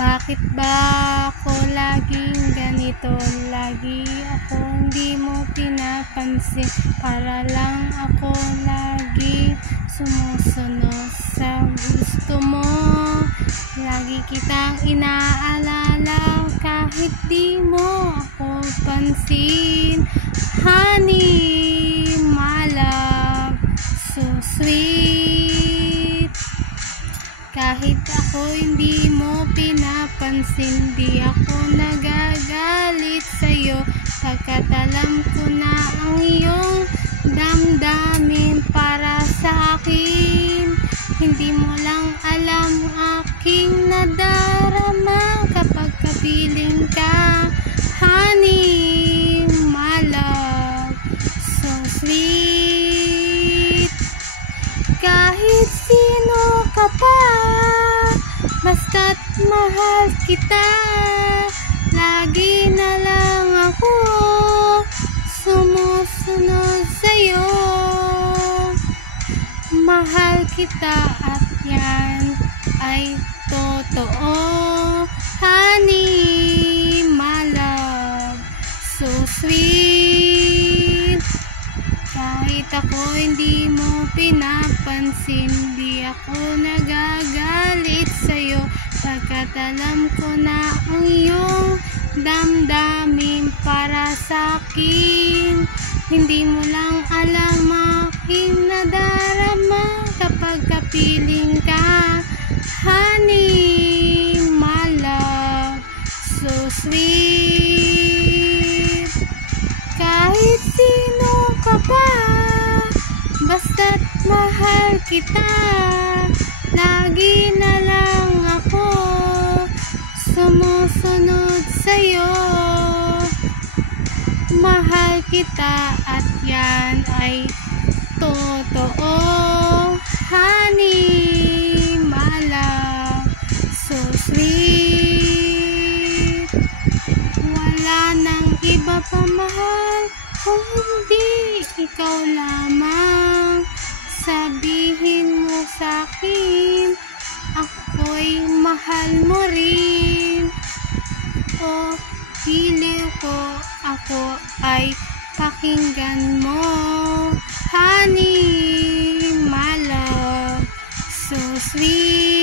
Bakit ba ako laging ganito? Lagi akong di mo pinapansin. Para lang ako lagi sumusunod sa gusto mo. Lagi kitang inaalala kahit di mo ako pansin. Honey, my love, so sweet. Kahit ako hindi mo pinapansin, di ako nagagalit sa'yo. Pagkat alam ko na ang iyong damdamin para sa akin. Hindi mo lang alam aking nadarama kapag kapiling ka. Honey, my love, so sweet. Kahit sino ka pa, basta't mahal kita. Lagi na lang ako sumusunod sa'yo. Mahal kita at yan ay totoo. Honey, my love, so sweet. Kahit ako hindi mo pinapansin, di ako nagagalit sa'yo. Pagkat alam ko na ang iyong damdamin para sa'kin. Hindi mo lang alam aking nadarama kapag kapiling ka. Honey, my love, so sweet. Kahit sino ka pa, basta't mahal kita. Lagi na lang ako sumusunod sa'yo. Mahal kita at yan ay totoo. Honey, my love, so sweet. Wala nang iba pa mahal kung hindi ikaw lamang. Sabihin mo sa'kin, ako'y mahal mo rin. O pili ko, ako ay pakinggan mo. Honey, my love, so sweet.